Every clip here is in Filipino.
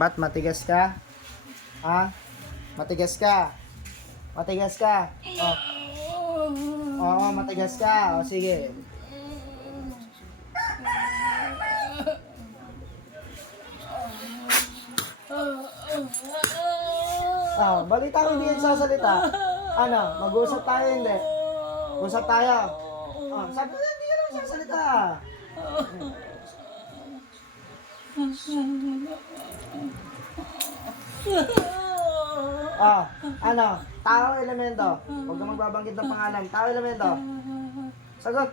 Ba't matigas ka? Ha? Matigas ka? Matigas ka? Oh. Oo, matigas ka. O, sige. Balita ko hindi yan sasalita. Ano, mag-usap tayo hindi? Usap tayo. Sabi ko hindi yan sasalita. Ano? Tao, elemento. Huwag kang magbabanggit ng pangalan. Tao, elemento. Sagot.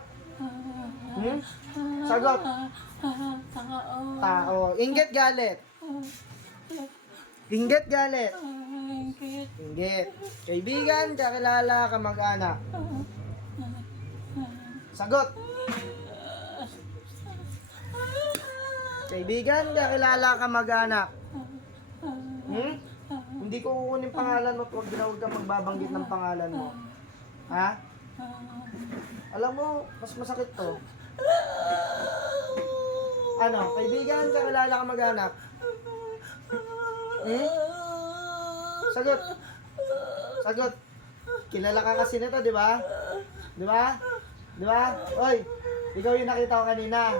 Sagot. Tao. Inggit, galit. Inggit, galit. Inggit. Kaibigan, kakilala, kamag-anak. Sagot. Kaibigan, kakilala, kamag-anak. Hindi ko kukunin pangalan mo at huwag kang magbabanggit ng pangalan mo. Ha? Alam mo, mas masakit to. Ano? Kaibigan, kakilala, kamag-anak. Sagot. Sagot. Kilala ka kasi nito, di ba? Di ba? Di ba? Oy, ikaw yung nakita ko kanina.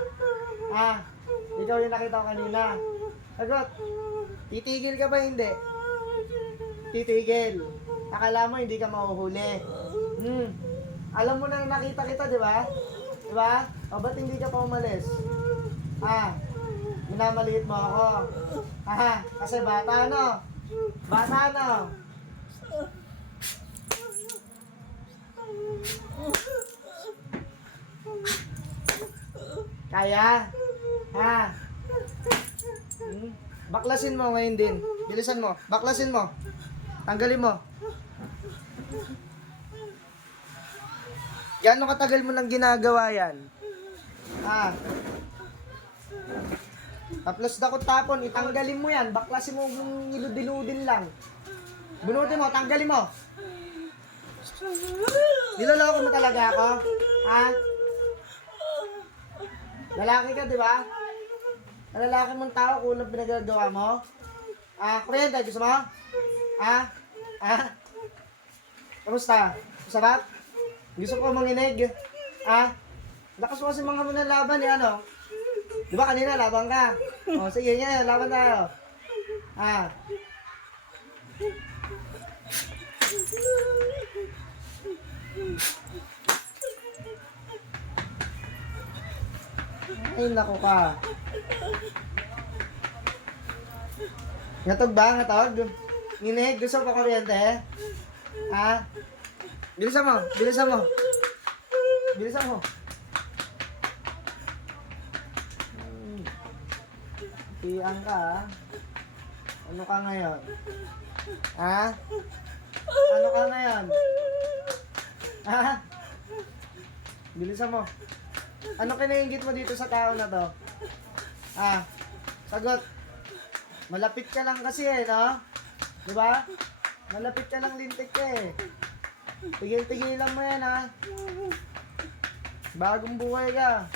Ikaw yung nakita ko kanina. Sagot. Titigil ka ba hindi? Titigil. Akala mo hindi ka mahuhuli. Alam mo na nakita kita, di ba? Di ba? O ba't hindi ka pa umalis? Minamaliit mo ako. Kasi bata, no? Bata, no? Kaya? Baklasin mo ngayon din. Bilisan mo. Baklasin mo. Tanggalin mo. Gaano katagal mo nang ginagawa yan? Tapos dakot tapon, itanggalin mo yan. Baklasin mo kung iludin lang. Bunutin mo, tanggalin mo. Niloloko mo talaga ako? Lalaki ka, di ba? Lalaki mong tao, kulang pinagagawa mo? Kuryente, gusto mo? Kamusta? Masarap? Gusto ko manginig? Lakas mo kasi mga muna laban, ano? Di ba kanina, laban ka? Sige, ngayon, laban tayo. Ay, naku ka. Ngatog ba? Ngatog? Nginig? Gusto pa kuryente? Bilisan mo. Bilisan mo. Bilisan mo. Tiyang ka, Ano ka ngayon? Ano ka ngayon? Bilisan mo. Ano kinaingit mo dito sa tao na to? Sagot. Malapit ka lang kasi no? Diba? Malapit ka lang, lintik ka Tigil-tigilan mo yan Bagong buhay ka.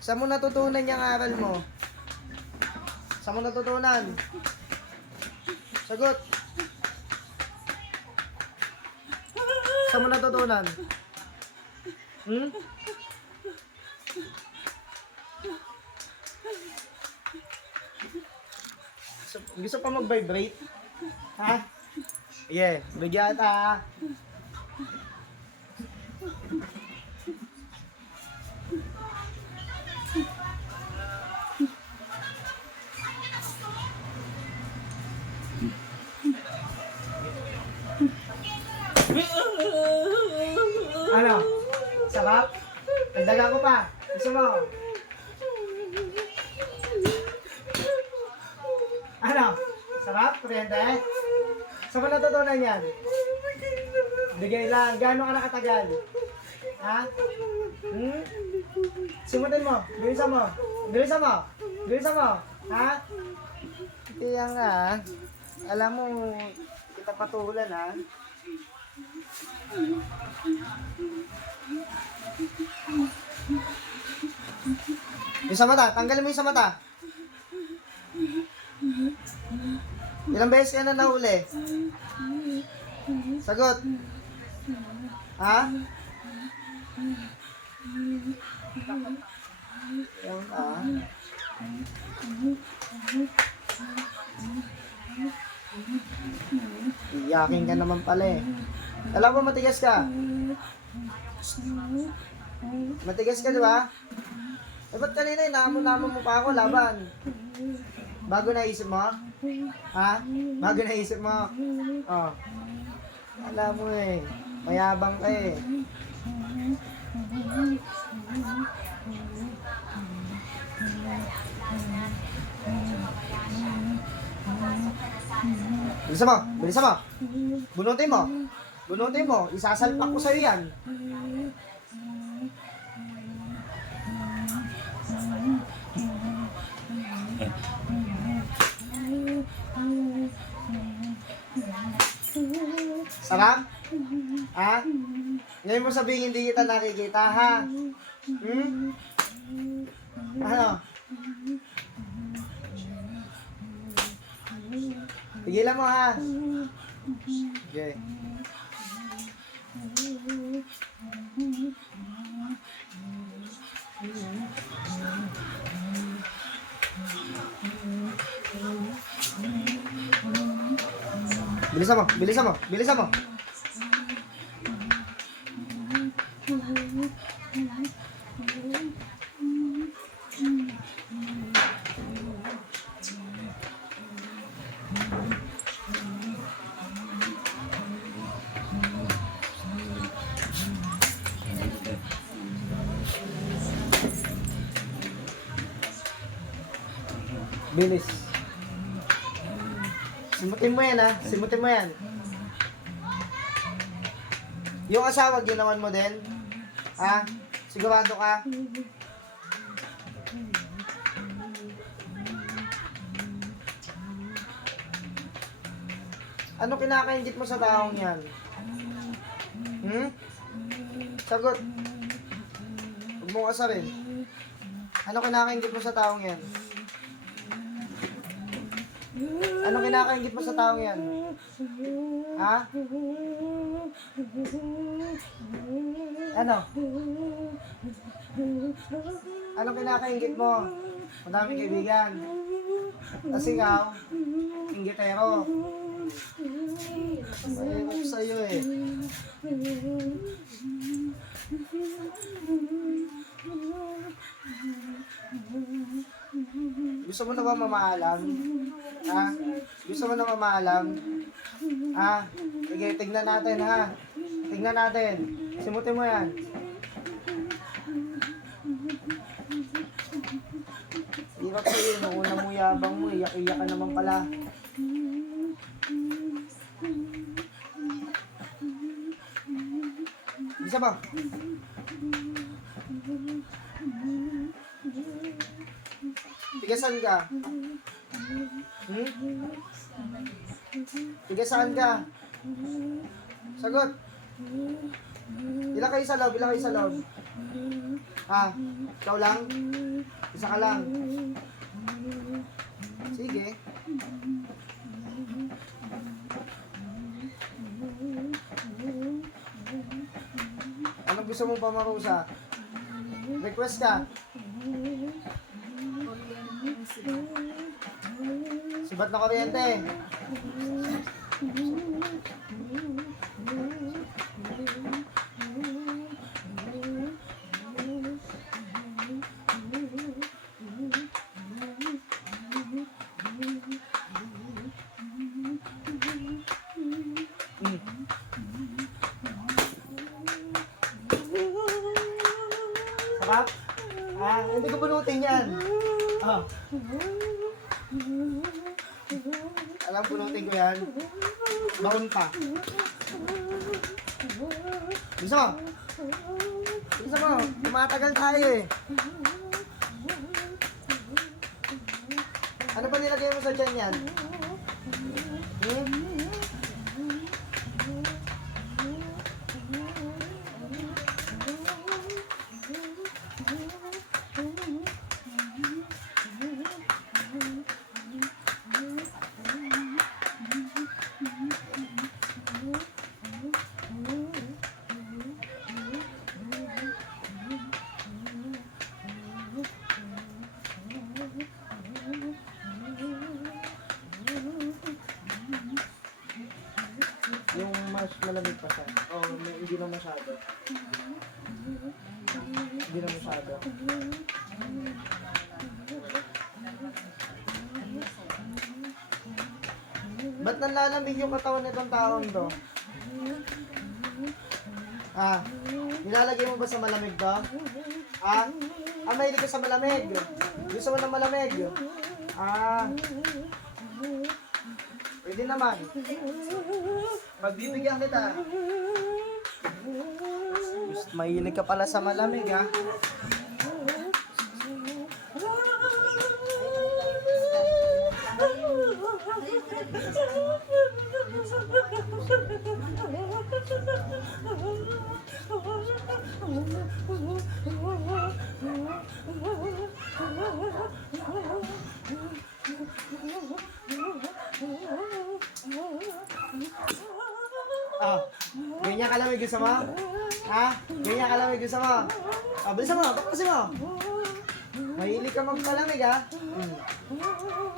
Saan mo natutunan yung aral mo? Saan mo natutunan? Sagot. Saan mo natutunan? Gusto pa mag-vibrate? Yeah, bigyan ta. Ano? Sarap? Dagdagan ko pa. Gusto mo? Ano? Sarap? Kuryente? Saan mo natutunan yan? Bigay lang. Gaano ka nakatagal? Simutin mo. Bilisan mo. Bilisan mo. Bilisan mo. Kaya nga. Alam mo, kita patulan Yung sa mata. Tanggalin mo yung sa mata. Ilang beses ka na nahuli? Sagot. Ha? Yan ah. Iyakin ka naman pala eh. Alam ko matigas ka. Matigas ka, di ba? Eh, ba't kanina inaamon-amon mo pa ako, laban? Bago naisip mo? Ha? Bago naisip mo? Oh. Alam mo eh. Mayabang ka eh. Bilisan mo! Bilisan mo! Bunutin mo! Bunutin mo! Isasalpak ko sa'yo yan! Sarap? Ha? Ngayon mo sabihin hindi kita nakikita, ha? Hmm? Ano? Tigilan mo, ha? Okay. Bilisan mo, bilisan mo, bilisan mo. Bilis. Simutin mo yan, ha? Simutin mo yan. Yung asawa, ginawan mo din? Ha? Sigurado ka? Ano kinakaingit mo sa taong yan? Hmm? Sagot. Huwag mong asarin. Ano kinakaingit mo sa taong yan? Anong kinakaingit mo sa taong yan? Ha? Ano? Anong kinakaingit mo? Madaming kaibigan. Kasi ikaw, inggitero. Mahirap sa'yo eh. Gusto mo na ba mamaalam? Ha? Gusto mo na mamaalam? Ha? Sige, tignan natin ha. Tignan natin. Simutin mo yan. Hirap sa'yo, nung una mo yabang mo, iyak-iyak ka naman pala. Bisa ba? Tigasan ka? Hmm? Tigasan ka? Sagot. Ilan kayo sa loob? Ilan kayo sa loob? Ha? Ikaw lang? Isa ka lang? Sige. Anong gusto mong pamarusa? Request ka? Sibat na kuryente. Sarap? Ah, hindi ko punutin yan. Ah. Alam, punutin ko yan. Baon pa. Bisa mo? Bisa mo? Tumatagal tayo eh. Ano pa nilagay mo sa dyan yan? Hmm? mas malamig pa siya. Hindi na masyado. Hindi na masyado. Ba't nanlalamig yung katawan nitong taong to? Nilalagay mo ba sa malamig to? Mahilig ka sa malamig. Gusto mo ng malamig. Pwede naman. Pagbibigyan kita. Mahilig ka pala sa malamig, ha? Ganyan kalamig gusto mo? Ganyan kalamig gusto mo? Bilisan mo, tapusin mo. Mahilig ka magpalamig, ha?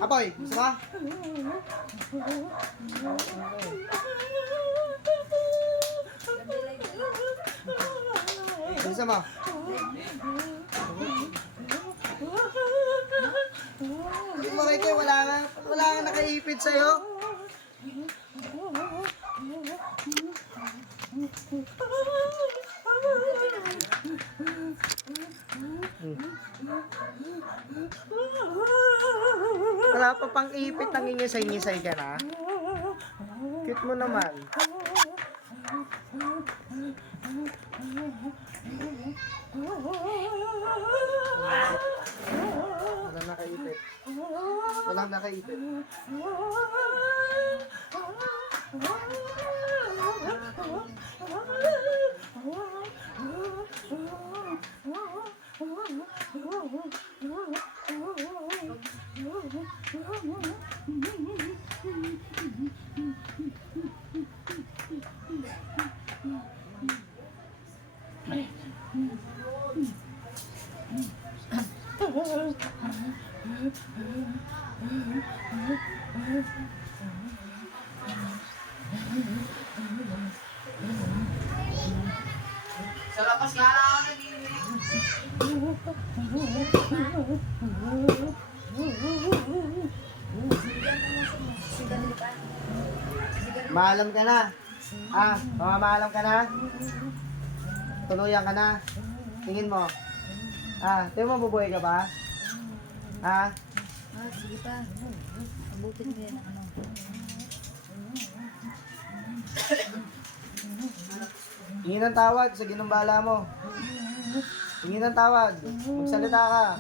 Apoy, gusto mo? Bilisan mo. Yung mga kayo, wala nga nakaipit sa'yo. Wala pa pang ipit, nangingisay-ngisay ka na. Cute mo naman. Walang nakaipit. Walang nakaipit. Sa lakas nga lang ako nagiinig. Maalam ka na. Mamamaalam ka na. Tuluyan ka na. Tingin mo. Tingin mo bubuhay ka ba? Sige pa. Abutin mo yan ang ano. Tingin ng tawag sa ginumbala mo. Tingin ng tawag. Magsalita ka.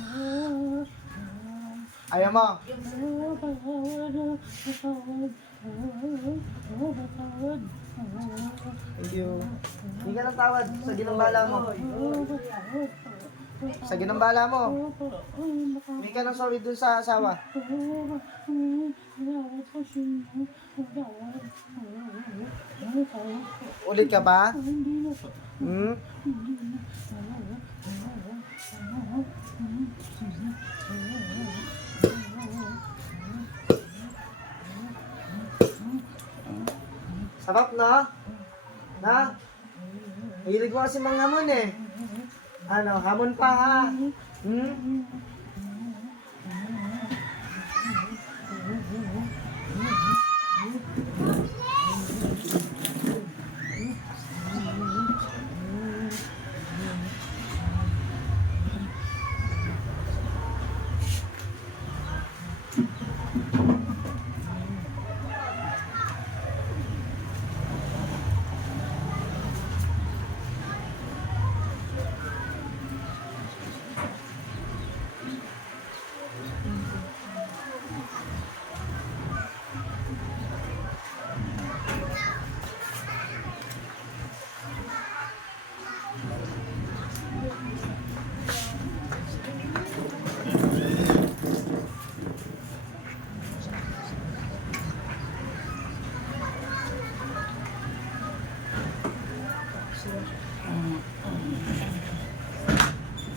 Ayaw mo. Thank you. Tingin ng tawag sa ginumbala mo. Sa ginumbala mo. Hindi ka ng sorry dun sa asawa. Ulit ka ba? Sarap na? Hilig mo kasi mga hamon eh. Hamon pa ha?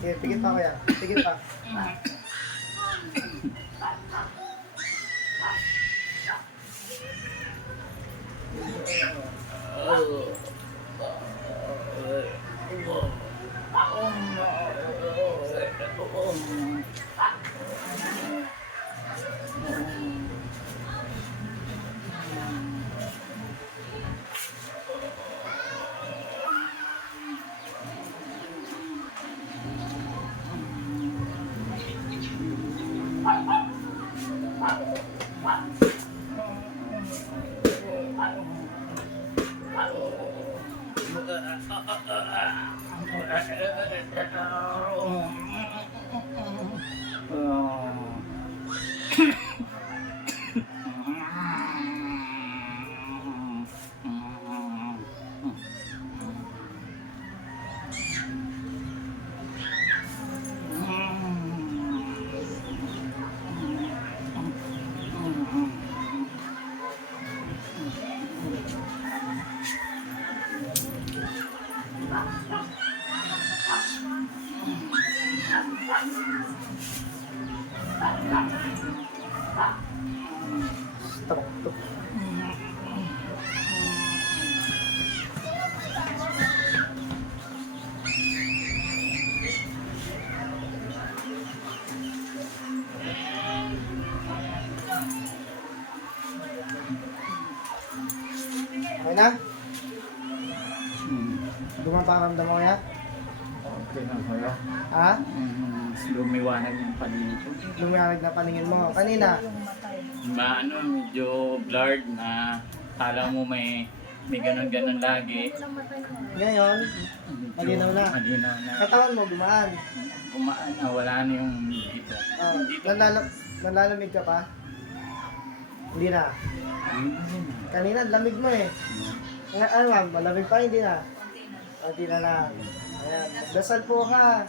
Sige, tigit pa kuya. Tigit pa. Stop. Okay na? Gumaparamdam mo kaya? Okay na kayo. Ha? Lumiwanag yung paligid ko. Lumiwanag na paningin mo. Kanina? Yung matay. Ano, medyo blurred na kala mo may ganun-ganun lagi. Walang matay na. Ngayon, Medyo Malinaw na. Malinaw na. katawan mo gumaan. Gumaan na, wala na yung dito. Oh, nalalamig ka pa? Hindi na. Kanina, lamig mo eh. Ano ma'am, malamig pa, hindi na. Konti na lang. Ayan, dasal po ka.